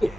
game.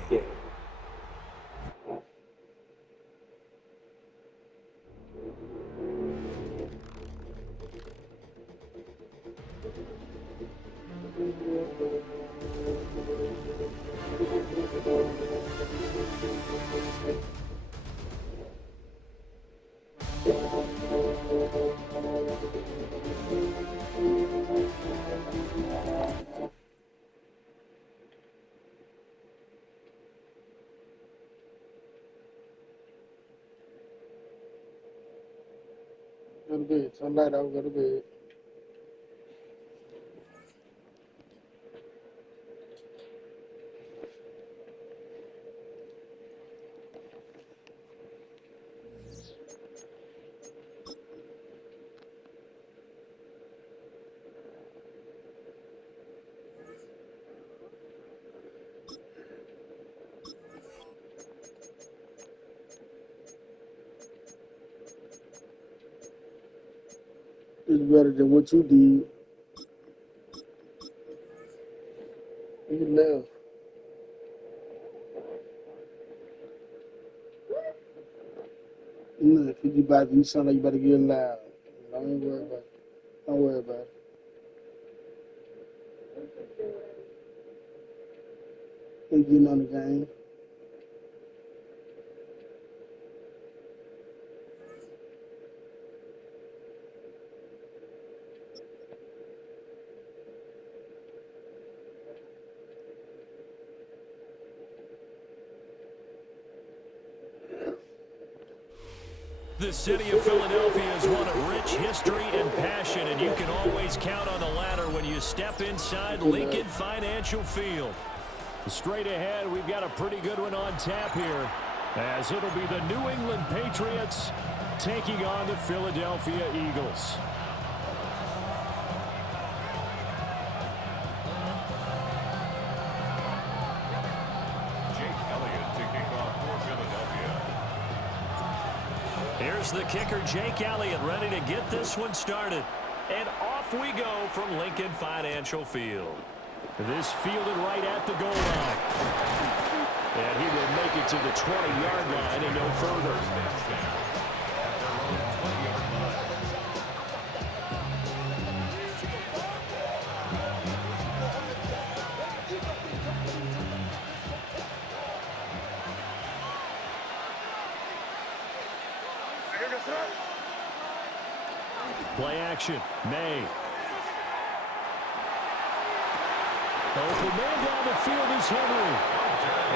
Go to bed. Sunlight out, go to bed. It's better than what you did. You left. No, if you about to, you sound like you better get loud. Don't worry about it. Don't worry about it. They getting on the game. The city of Philadelphia is one of rich history and passion, and you can always count on the ladder when you step inside Lincoln Financial Field. Straight ahead, we've got a pretty good one on tap here, as it'll be the New England Patriots taking on the Philadelphia Eagles. Here's the kicker, Jake Elliott, ready to get this one started. And off we go from Lincoln Financial Field. This fielded right at the goal line. And he will make it to the 20-yard line and no further. Play action, May. Open man down the field is Henry.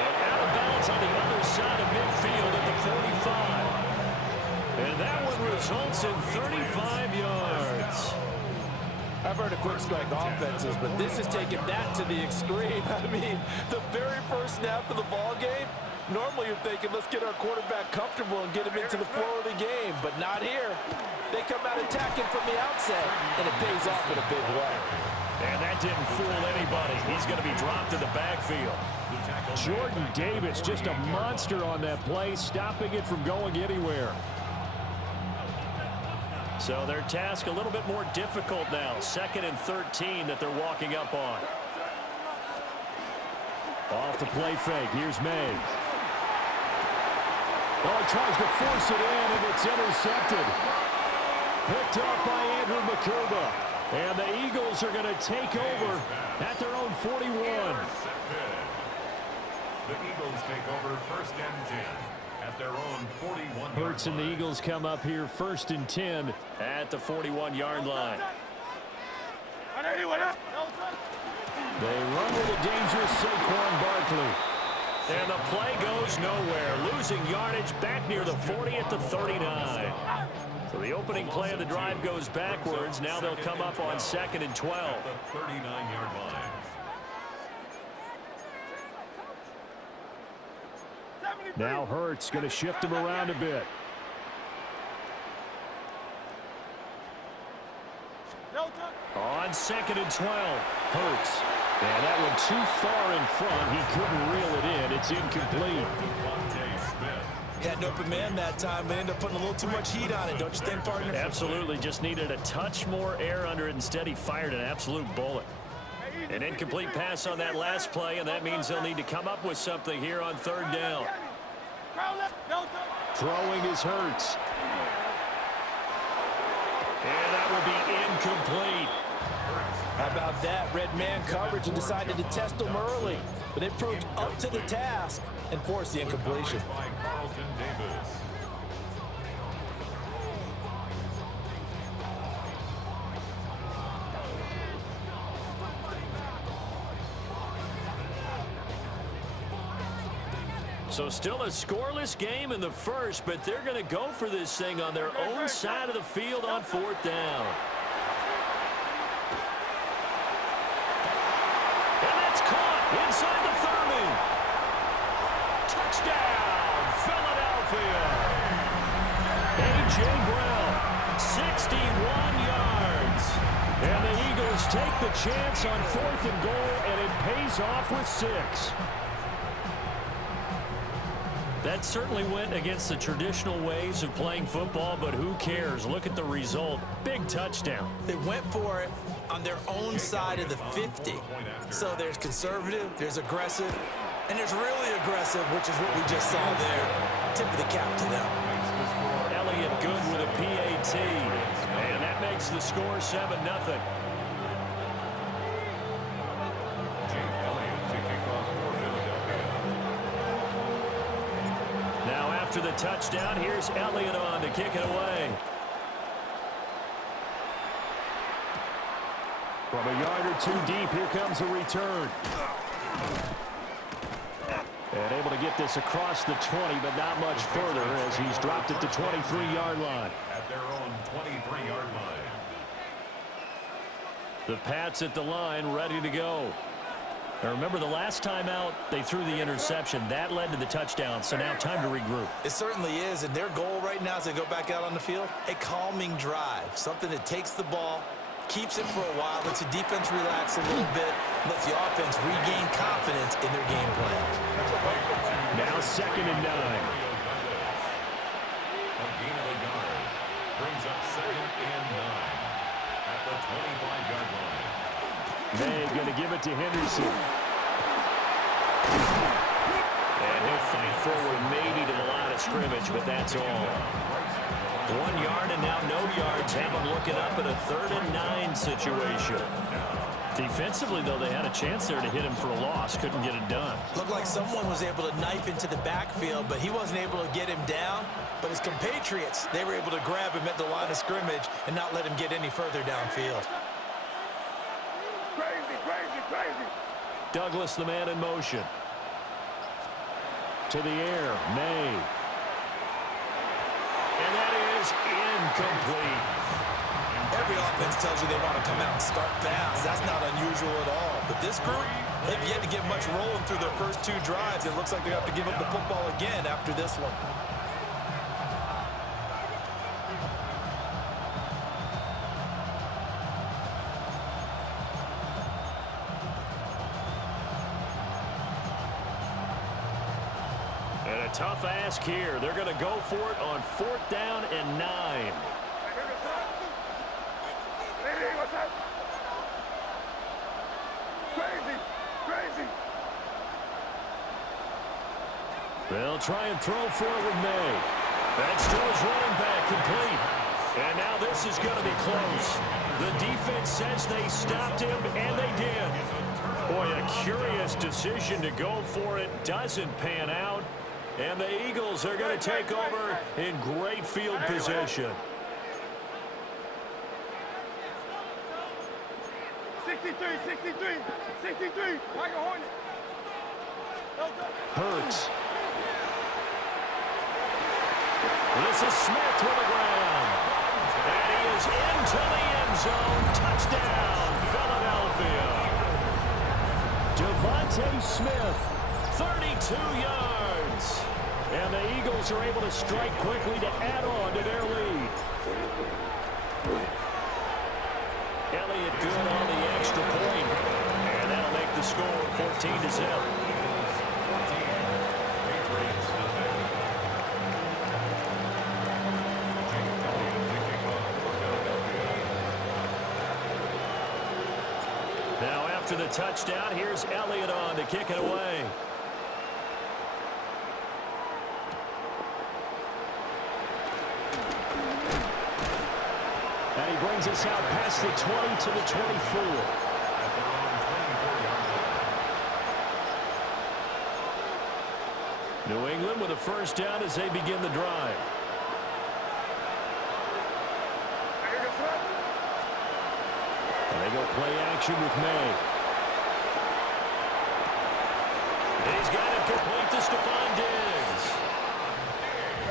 And out of bounds on the other side of midfield at the 45. And that one results in 35 yards. I've heard of quick strike offenses, but this is taking that to the extreme. I mean, the very first snap of the ball game, normally you're thinking, let's get our quarterback comfortable and get him into the flow of the game, but not here. They come out attacking from the outset, and it pays off in a big way. And that didn't fool anybody. He's going to be dropped in the backfield. Jordan Davis, just a monster on that play, stopping it from going anywhere. So their task a little bit more difficult now. 2nd and 13 that they're walking up on. Off the play fake. Here's May. Oh, he tries to force it in, and it's intercepted. Picked up by Andrew McCurba. And the Eagles are going to take over at their own 41. The Eagles take over 1st and 10 at their own 41. Hurts and the Eagles come up here 1st and 10 at the 41-yard line. They run with a dangerous Saquon Barkley. And the play goes nowhere. Losing yardage back near the 40 at the 39. So the opening play of the drive goes backwards. Now they'll come up on 2nd and 12. The 39-yard line. Now Hurts going to shift him around a bit. On 2nd and 12, Hurts. And that one too far in front. He couldn't reel it in. It's incomplete. Had an open man that time, but ended up putting a little too much heat on it, don't you think, partner? Absolutely. Just needed a touch more air under it. Instead, he fired an absolute bullet. An incomplete pass on that last play, and that means they'll need to come up with something here on third down. Throwing is Hurts. And that will be incomplete. How about that? Red man coverage and decided to test them early. But it proved up to the task and forced the incompletion. So still a scoreless game in the first, but they're going to go for this thing on their own side of the field on fourth down. And that's caught inside the 30. Touchdown, Philadelphia. A.J. Brown, 61 yards. And the Eagles take the chance on fourth and goal, and it pays off with 6. That certainly went against the traditional ways of playing football, but who cares? Look at the result. Big touchdown. They went for it on their own side of the 50. So there's conservative, there's aggressive, and there's really aggressive, which is what we just saw there. Tip of the cap to them. Elliott good with a PAT. And that makes the score 7-0. After the touchdown, here's Elliott on to kick it away. From a yard or two deep, here comes a return. And able to get this across the 20, but not much further as he's dropped at the 23-yard line. At their own 23-yard line. The Pats at the line, ready to go. Now remember, the last time out, they threw the interception. That led to the touchdown, so now time to regroup. It certainly is, and their goal right now as they go back out on the field, a calming drive, something that takes the ball, keeps it for a while, lets the defense relax a little bit, lets the offense regain confidence in their game plan. Now 2nd and 9. A gain of a yard brings up 2nd and 9 at the 25-yard line. May going to give it to Henderson. And he'll fight forward maybe to the line of scrimmage, but that's all. 1 yard and now no yards. Have them looking up at a 3rd and 9 situation. Defensively, though, they had a chance there to hit him for a loss. Couldn't get it done. Looked like someone was able to knife into the backfield, but he wasn't able to get him down. But his compatriots, they were able to grab him at the line of scrimmage and not let him get any further downfield. Douglas, the man in motion. To the air, May. And that is incomplete. Every offense tells you they want to come out and start fast. That's not unusual at all. But this group, they've yet to get much rolling through their first 2 drives. It looks like they have to give up the football again after this one. Tough ask here. They're going to go for it on 4th down and 9. They'll try and throw for it with May. That's to his running back, complete. And now this is going to be close. The defense says they stopped him, and they did. Boy, a curious decision to go for it. Doesn't pan out. And the Eagles are going to take over in great field position. 63. Michael Hornet. Hurts. This is Smith with the ground. And he is into the end zone. Touchdown, Philadelphia. Devontae Smith, 32 yards. And the Eagles are able to strike quickly to add on to their lead. Elliott good on the extra point. And that'll make the score 14-0. Now after the touchdown. Here's Elliott on to kick it away. And he brings us out past the 20 to the 24. New England with a first down as they begin the drive. And they go play action with May. He's got it complete to Stephon Diggs.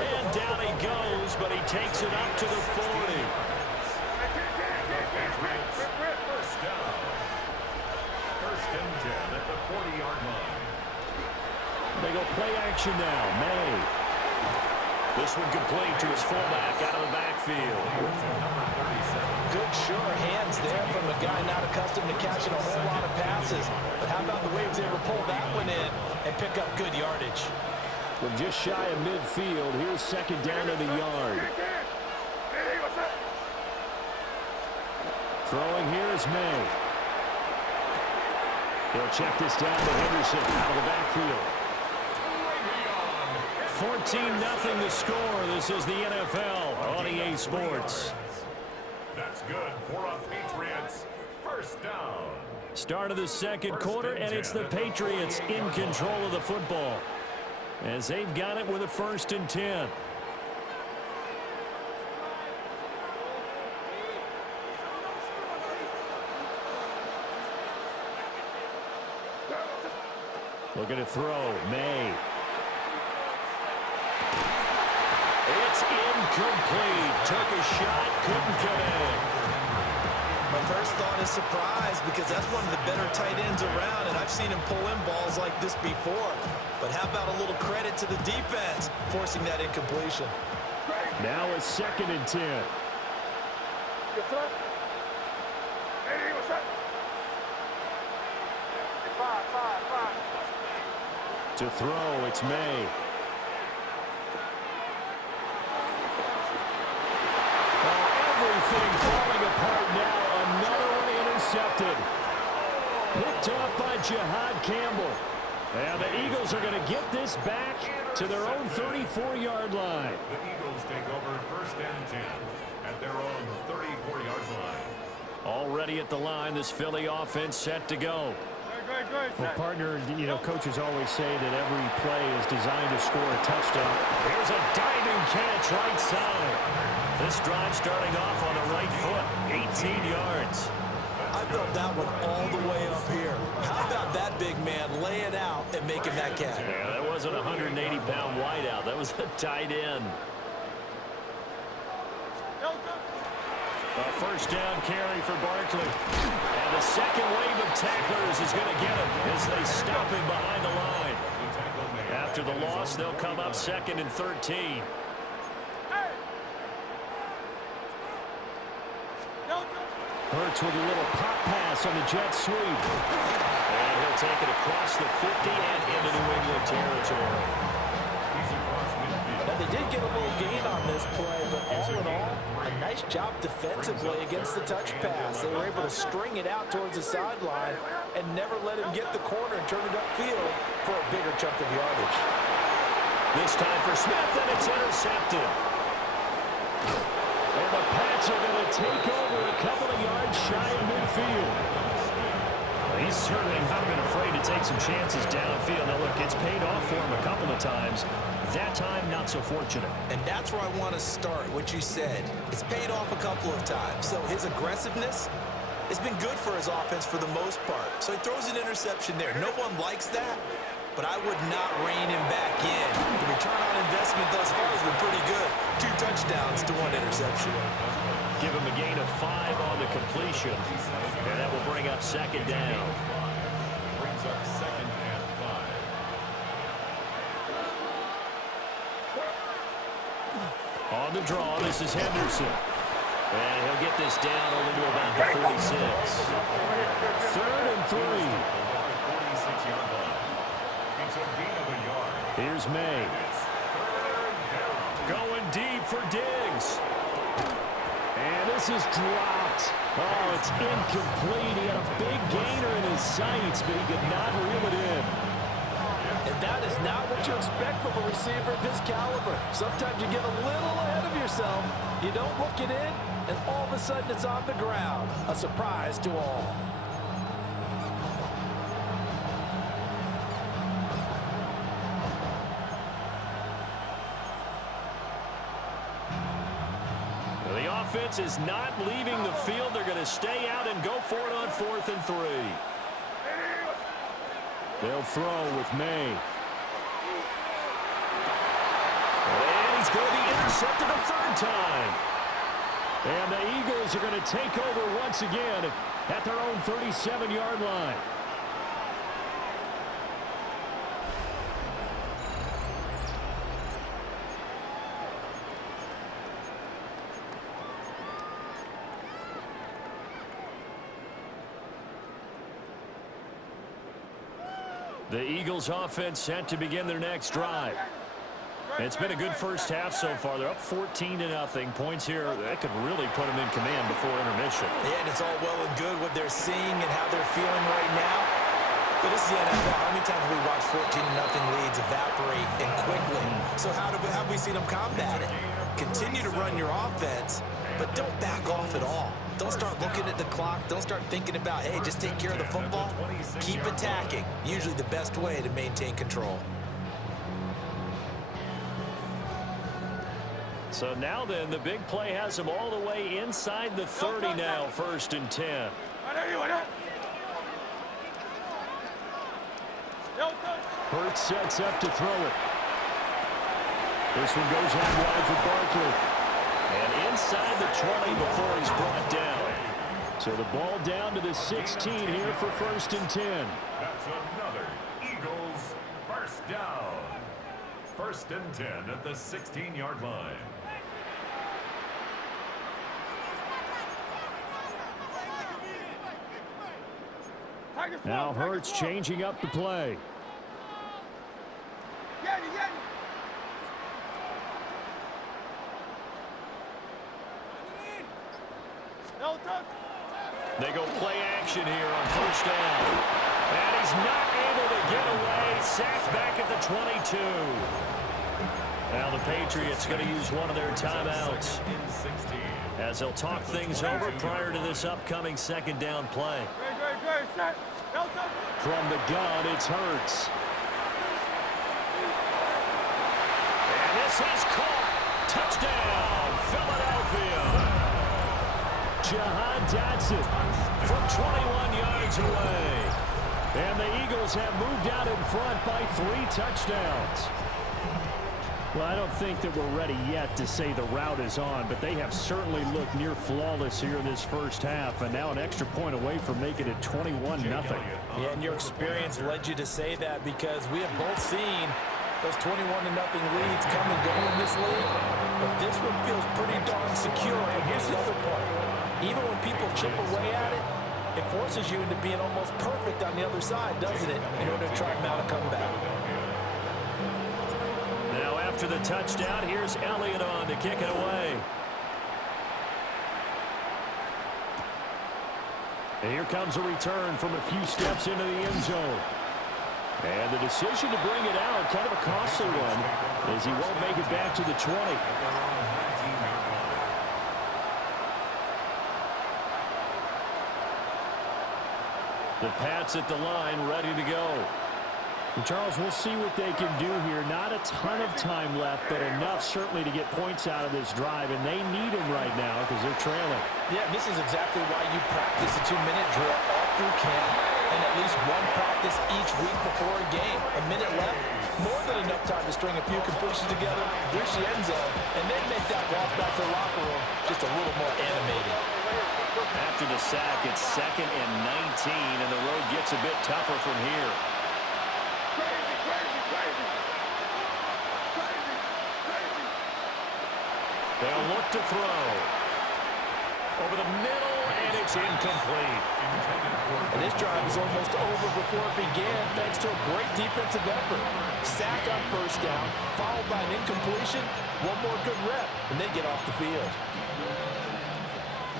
And down he goes, but he takes it up to the 40. First down. First and 10 at the 40-yard line. They go play action now. May. This one complete to his fullback out of the backfield. Good sure hands there from a guy not accustomed to catching a whole lot of passes. But how about the way he was able to pull that one in and pick up good yardage? Well, just shy of midfield. Here's second down of the yard. Throwing here is May. He'll check this down to Henderson out of the backfield. 14-0 the score. This is the NFL on EA Sports. That's good for a Patriots. First down. Start of the second quarter, and it's the Patriots in control of the football as they've got it with a 1st and 10. Looking to throw. May. It's incomplete. Took a shot, couldn't connect. My first thought is surprise because that's one of the better tight ends around, and I've seen him pull in balls like this before. But how about a little credit to the defense forcing that incompletion? Now a 2nd and 10. To throw, it's May. Everything falling apart now. Another one intercepted. Picked up by Jihad Campbell. And the Eagles are going to get this back to their own 34-yard line. The Eagles take over 1st and 10 at their own 34-yard line. Already at the line, this Philly offense set to go. Well, partner, you know, coaches always say that every play is designed to score a touchdown. Here's a diving catch right side. This drive starting off on the right foot, 18 yards. I felt that one all the way up here. How about that big man laying out and making that catch? Yeah, that wasn't a 180-pound wideout. That was a tight end. A first down carry for Barkley. And the second wave of tacklers is going to get him as they stop him behind the line. After the loss, they'll come up 2nd and 13. Hurts with a little pop pass on the jet sweep. And he'll take it across the 50 and into New England territory. Now, they did get a little gain on this play, but all in all, a nice job defensively against the touch pass. They were able to string it out towards the sideline and never let him get the corner and turn it upfield for a bigger chunk of yardage. This time for Smith, and it's intercepted. And the Pats are going to take over a couple of yards shy of midfield. Well, he's certainly not been afraid to take some chances downfield. Now, look, it's paid off for him a couple of times. That time, not so fortunate. And that's where I want to start, what you said. It's paid off a couple of times. So his aggressiveness has been good for his offense for the most part. So he throws an interception there. No one likes that, but I would not rein him back in. The return on investment thus far has been pretty good. 2 touchdowns to 1 interception. Give him a gain of 5 on the completion. And that will bring up 2nd down. Brings up 2nd and 5. On the draw, this is Henderson. And he'll get this down over to about the 46. 3rd and 3. 46-yard line. It's a gain of a yard. Here's May. Going deep for Diggs. And this is dropped it. Oh, it's incomplete. He had a big gainer in his sights, but he could not reel it in. And that is not what you expect from a receiver of his caliber. Sometimes you get a little ahead of yourself. You don't look it in, and all of a sudden it's on the ground. A surprise to all. The offense is not leaving the field. They're going to stay out and go for it on 4th and 3. They'll throw with May. And he's going to be intercepted a 3rd time. And the Eagles are going to take over once again at their own 37-yard line. The Eagles offense set to begin their next drive. It's been a good first half so far. They're up 14-0. Points here that could really put them in command before intermission. Yeah, and it's all well and good what they're seeing and how they're feeling right now. But this is the NFL. How many times have we watched 14-0 leads evaporate and quickly? So how have we seen them combat it? Continue to run your offense, but don't back off at all. Don't start looking at the clock. Don't start thinking about, hey, just take care of the football. Keep attacking. Usually the best way to maintain control. So now then, the big play has them all the way inside the 30 now, 1st and 10. Hurts sets up to throw it. This one goes out wide for Barkley. And inside the 20 before he's brought down. So the ball down to the 16 here for 1st and 10. That's another Eagles first down. 1st and 10 at the 16-yard line. Now Hurts changing up the play. They go play action here on 1st down. And he's not able to get away. Sacked back at the 22. Now the Patriots going to use one of their timeouts as they'll talk things over prior to this upcoming 2nd down play. From the gun, it's Hurts. And this is caught. Touchdown, Philadelphia. Jahan Dotson from 21 yards away. And the Eagles have moved out in front by 3 touchdowns. Well, I don't think that we're ready yet to say the route is on, but they have certainly looked near flawless here in this first half, and now an extra point away from making it 21-0. Yeah, and your experience led you to say that because we have both seen those 21-0 leads come and go in this league, but this one feels pretty darn secure. And here's the other part. Even when people chip away at it, it forces you into being almost perfect on the other side, doesn't it, in order to try and mount a comeback. Now after the touchdown, here's Elliott on to kick it away. And here comes a return from a few steps into the end zone. And the decision to bring it out, kind of a costly one, as he won't make it back to the 20. The Pats at the line, ready to go. And Charles, we'll see what they can do here. Not a ton of time left, but enough certainly to get points out of this drive, and they need them right now because they're trailing. Yeah, this is exactly why you practice a 2-minute drill all through camp and at least one practice each week before a game. A minute left, more than enough time to string a few completions together, reach the end zone, and then make that walk back to the locker room just a little more animated. After the sack, it's 2nd and 19, and the road gets a bit tougher from here. They'll look to throw. Over the middle, and it's incomplete. And this drive is almost over before it began, thanks to a great defensive effort. Sack on 1st down, followed by an incompletion. One more good rep, and they get off the field.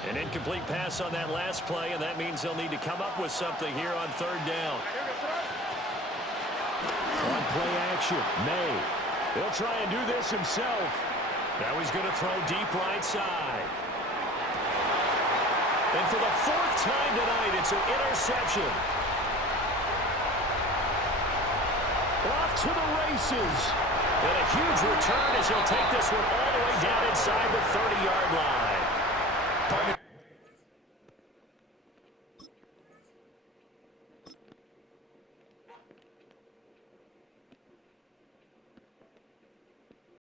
An incomplete pass on that last play, and that means they'll need to come up with something here on third down. On play action, May. He'll try and do this himself. Now he's going to throw deep right side. And for the fourth time tonight, it's an interception. Off to the races. And a huge return as he'll take this one all the way down inside the 30-yard line.